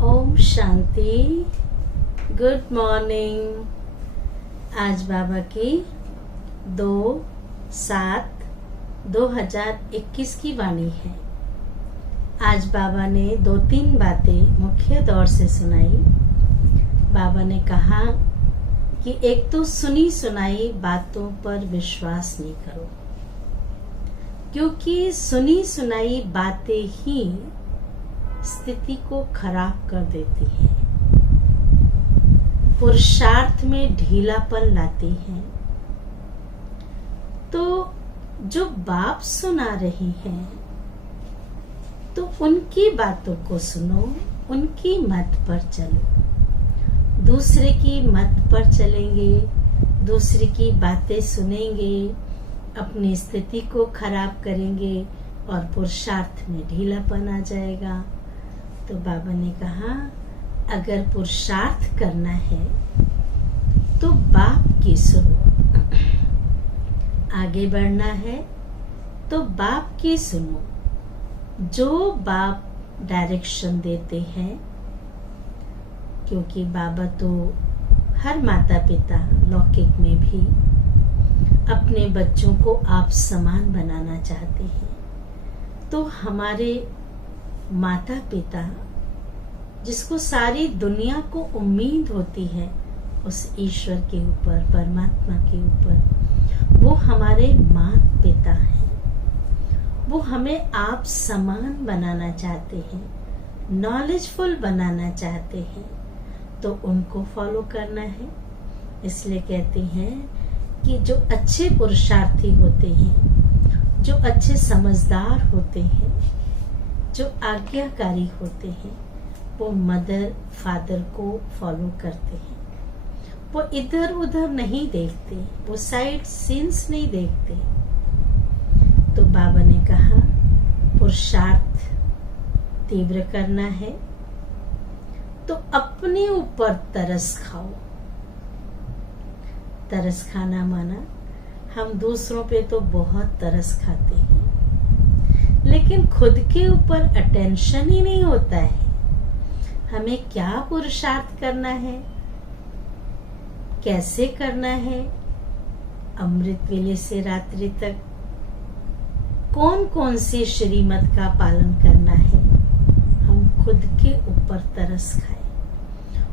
Om Shanti. Good morning. आज बाबा की 2/7/2021 की वाणी है। आज बाबा ने 2-3 बातें मुख्य तौर से सुनाई। बाबा ने कहा कि एक तो सुनी सुनाई बातों पर विश्वास नहीं करो, क्योंकि सुनी सुनाई बातें ही स्थिति को खराब कर देती हैं, पुरुषार्थ में ढीलापन लाती हैं। तो जो बाप सुना रही हैं तो उनकी बातों को सुनो, उनकी मत पर चलो। दूसरे की मत पर चलेंगे, दूसरे की बातें सुनेंगे, अपनी स्थिति को खराब करेंगे और पुरुषार्थ में ढीलापन आ जाएगा। तो बाबा ने कहा अगर पुरुषार्थ करना है तो बाप की सुनो, आगे बढ़ना है तो बाप की सुनो। जो बाप डायरेक्शन देते हैं, क्योंकि बाबा तो हर माता पिता लौकिक में भी अपने बच्चों को आप समान बनाना चाहते हैं। तो हमारे माता पिता जिसको सारी दुनिया को उम्मीद होती है उस ईश्वर के ऊपर, परमात्मा के ऊपर, वो हमारे माता पिता हैं। वो हमें आप समान बनाना चाहते हैं, नॉलेजफुल बनाना चाहते हैं। तो उनको फॉलो करना है। इसलिए कहते हैं कि जो अच्छे पुरुषार्थी होते हैं, जो अच्छे समझदार होते हैं, जो आज्ञाकारी होते हैं, वो मदर फादर को फॉलो करते हैं। वो इधर उधर नहीं देखते, वो साइड सीन्स नहीं देखते। तो बाबा ने कहा पुरुषार्थ तीव्र करना है तो अपने ऊपर तरस खाओ। तरस खाना माना हम दूसरों पे तो बहुत तरस खाते हैं, लेकिन खुद के ऊपर अटेंशन ही नहीं होता है। हमें क्या पुरुषार्थ करना है, कैसे करना है, अमृत वेले से रात्रि तक कौन कौन सी श्रीमत का पालन करना है, हम खुद के ऊपर तरस खाएं।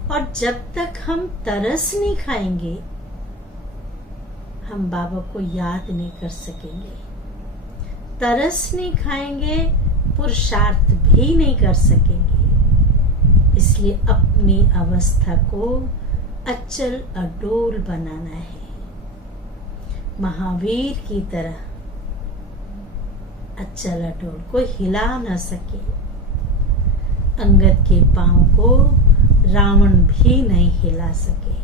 और जब तक हम तरस नहीं खाएंगे हम बाबा को याद नहीं कर सकेंगे। तरस नहीं खाएंगे, पुरुषार्थ भी नहीं कर सकेंगे। इसलिए अपनी अवस्था को अचल अडोल बनाना है, महावीर की तरह अचल अडोल, कोई हिला न सके। अंगद के पांव को रावण भी नहीं हिला सके।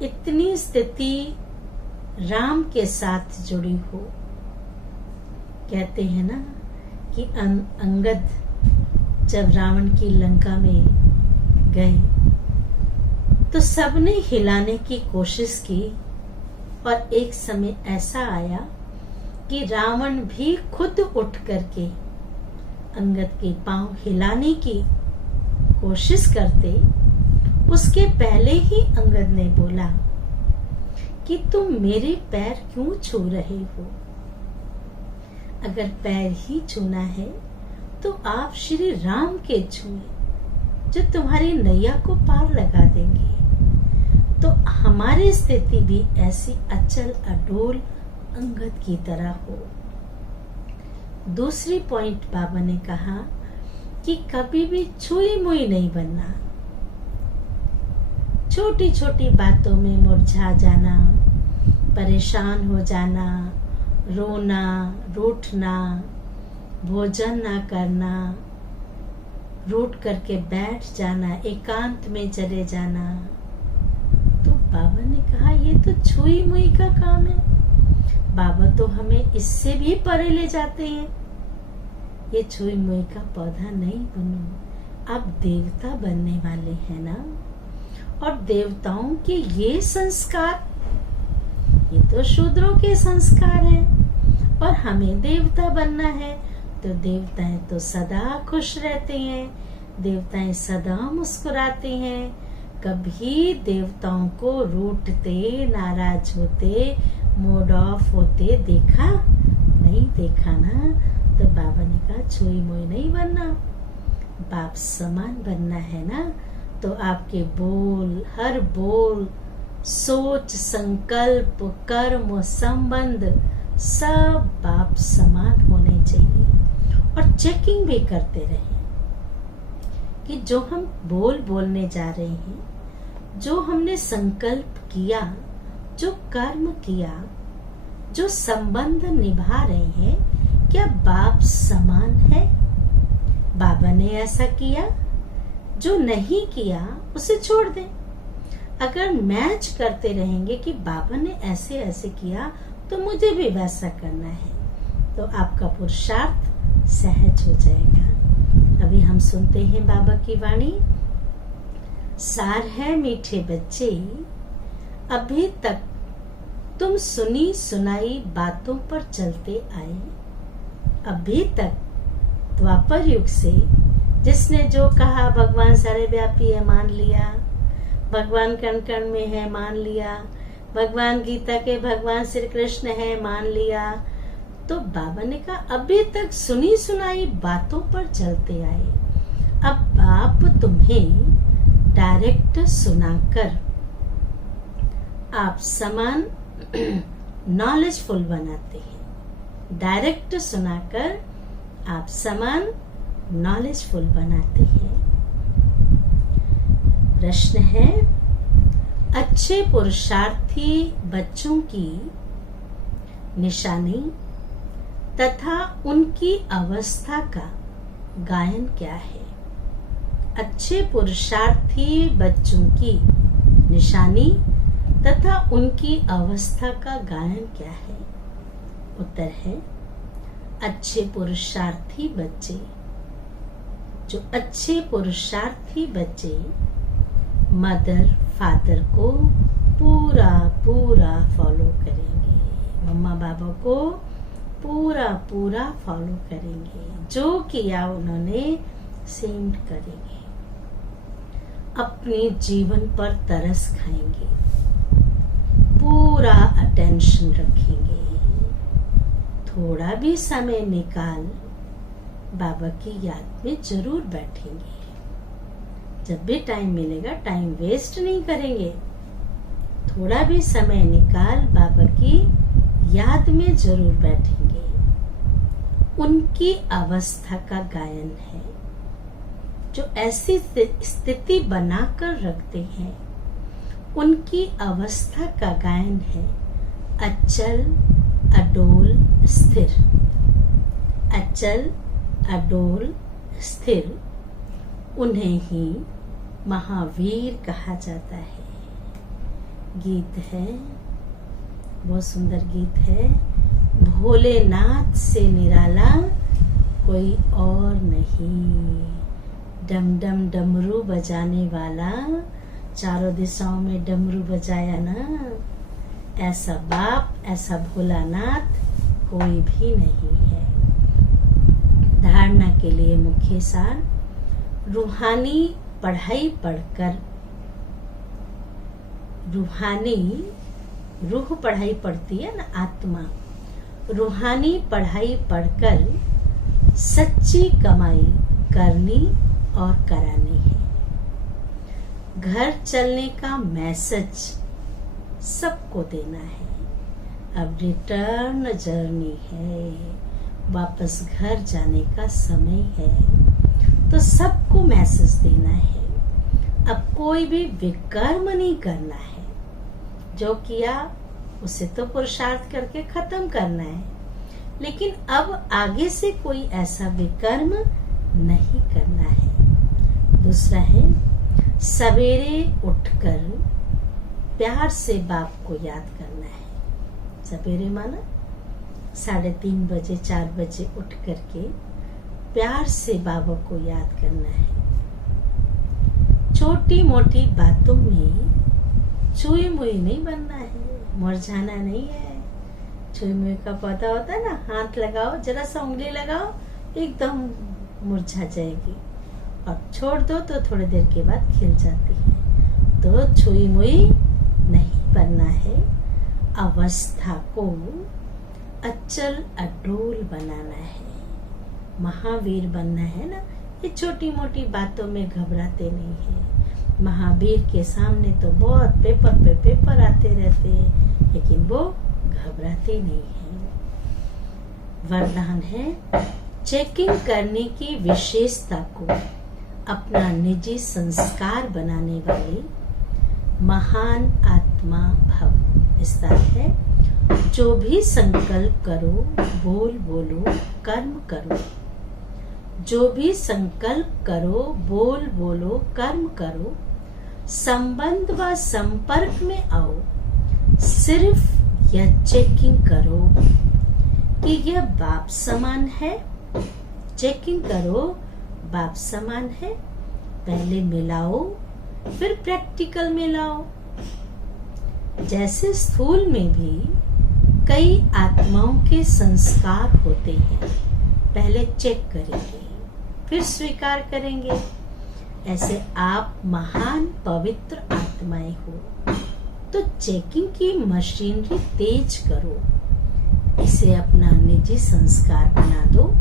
इतनी स्थिति राम के साथ जुड़ी हो। कहते हैं ना कि अंगद जब रावण की लंका में गए तो सबने हिलाने की कोशिश की, और एक समय ऐसा आया कि रावण भी खुद उठ करके अंगद के पांव हिलाने की कोशिश करते। उसके पहले ही अंगद ने बोला कि तुम मेरे पैर क्यों छू रहे हो? अगर पैर ही छूना है तो आप श्री राम के छुए, जो तुम्हारी नैया को पार लगा देंगे। तो हमारी स्थिति भी ऐसी अचल अडोल अंगद की तरह हो। दूसरी पॉइंट बाबा ने कहा कि कभी भी छुई मुई नहीं बनना। छोटी छोटी बातों में मुरझा जाना, परेशान हो जाना, रोना, रूठना, भोजन ना करना, रूठ करके बैठ जाना, एकांत में चले जाना। तो बाबा ने कहा ये तो छुई मुई का काम है। बाबा तो हमें इससे भी परे ले जाते हैं। ये छुई मुई का पौधा नहीं बनो, आप देवता बनने वाले हैं ना। और देवताओं के ये संस्कार, ये तो शूद्रों के संस्कार हैं, और हमें देवता बनना है। तो देवताएं तो सदा खुश रहते हैं, देवताएं सदा मुस्कुराते हैं, कभी देवताओं को रूठते, नाराज होते, मूड ऑफ होते देखा ना। तो बाबा ने कहा छोई मोई नहीं बनना, बाप समान बनना है ना। तो आपके बोल, हर बोल, सोच, संकल्प, कर्म, संबंध सब बाप समान होने चाहिए। और चेकिंग भी करते रहे कि जो हम बोलने जा रहे हैं, जो हमने संकल्प किया, जो कर्म किया, जो संबंध निभा रहे हैं, क्या बाप समान है? बाबा ने ऐसा किया, जो नहीं किया उसे छोड़ दें। अगर मैच करते रहेंगे कि बाबा ने ऐसे ऐसे किया तो मुझे भी वैसा करना है, तो आपका पुरुषार्थ सहज हो जाएगा। अभी हम सुनते हैं बाबा की वाणी। सार है मीठे बच्चे, अभी तक तुम सुनी सुनाई बातों पर चलते आए। अभी तक द्वापर युग से जिसने जो कहा भगवान सर्वव्यापी है मान लिया, भगवान कण कण में है मान लिया, भगवान गीता के भगवान श्री कृष्ण है मान लिया। तो बाबा ने कहा अभी तक सुनी सुनाई बातों पर चलते आए, अब बाप तुम्हें डायरेक्ट सुनाकर आप समान नॉलेजफुल बनाते हैं। डायरेक्ट सुनाकर आप समान नॉलेजफुल बनाते हैं। प्रश्न है, अच्छे पुरुषार्थी बच्चों की निशानी तथा उनकी अवस्था का गायन क्या है? अच्छे पुरुषार्थी बच्चों की निशानी तथा उनकी अवस्था का गायन क्या है? उत्तर है, अच्छे पुरुषार्थी बच्चे, जो अच्छे पुरुषार्थी बच्चे मदर फादर को पूरा पूरा फॉलो करेंगे, मम्मा बाबा को पूरा पूरा फॉलो करेंगे, जो किया उन्होंने सेम करेंगे, अपने जीवन पर तरस खाएंगे, पूरा अटेंशन रखेंगे, थोड़ा भी समय निकाल बाबा की याद में जरूर बैठेंगे। जब भी टाइम मिलेगा टाइम वेस्ट नहीं करेंगे, थोड़ा भी समय निकाल बाबा की याद में जरूर बैठेंगे। उनकी अवस्था का गायन है, जो ऐसी स्थिति बनाकर रखते हैं, उनकी अवस्था का गायन है अचल अडोल स्थिर। अचल अडोल स्थिर, उन्हें ही महावीर कहा जाता है। गीत है, बहुत सुंदर गीत है, भोलेनाथ से निराला कोई और नहीं, डम डम डमरू बजाने वाला, चारों दिशाओं में डमरू बजाया ना, ऐसा बाप, ऐसा भोलानाथ कोई भी नहीं है। धारणा के लिए मुख्य सार, रूहानी पढ़ाई पढ़कर, रूहानी रूह पढ़ाई पढ़ती है ना, आत्मा, रूहानी पढ़ाई पढ़कर सच्ची कमाई करनी और करानी है। घर चलने का मैसेज सबको देना है। अब रिटर्न जर्नी है, वापस घर जाने का समय है, तो सबको मैसेज देना है। अब कोई भी विकर्म नहीं करना है, जो किया उसे तो पुरुषार्थ करके खत्म करना है, लेकिन अब आगे से कोई ऐसा विकर्म नहीं करना है। दूसरा है, सवेरे उठकर प्यार से बाप को याद करना है। सवेरे माना 3:30 बजे 4 बजे उठ करके प्यार से बाबा को याद करना है। छोटी मोटी बातों में छुई मुई नहीं बनना है, मुरझाना नहीं है। छुई मुई का पौधा होता है ना, हाथ लगाओ, जरा सा उंगली लगाओ, एकदम मुरझा जाएगी। और छोड़ दो तो थोड़ी देर के बाद खिल जाती है। तो छुई मुई नहीं बनना है, अवस्था को अचल अडोल बनाना है, महावीर बनना है ना। ये छोटी मोटी बातों में घबराते नहीं है। महावीर के सामने तो बहुत पेपर पे पेपर आते रहते हैं, लेकिन वो घबराते नहीं हैं। वरदान है, चेकिंग करने की विशेषता को अपना निजी संस्कार बनाने वाली महान आत्मा भव। इसका है, जो भी संकल्प करो, बोलो, कर्म करो। जो भी संकल्प करो, बोलो, कर्म करो। संबंध व संपर्क में आओ, सिर्फ यह चेकिंग करो कि यह बाप समान है। चेकिंग करो, बाप समान है। पहले मिलाओ, फिर प्रैक्टिकल में लाओ। जैसे स्थूल में भी कई आत्माओं के संस्कार होते हैं, पहले चेक करेंगे, फिर स्वीकार करेंगे। ऐसे आप महान पवित्र आत्माएं हो, तो चेकिंग की मशीनरी तेज करो, इसे अपना निजी संस्कार बना दो।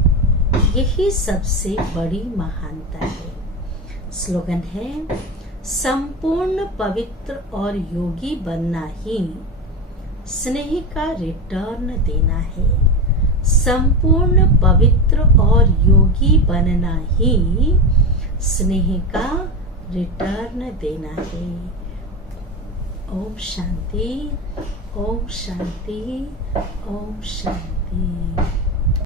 यही सबसे बड़ी महानता है। स्लोगन है, संपूर्ण पवित्र और योगी बनना ही स्नेह का रिटर्न देना है। संपूर्ण पवित्र और योगी बनना ही स्नेह का रिटर्न देना है। ओम शांति, ओम शांति, ओम शांति।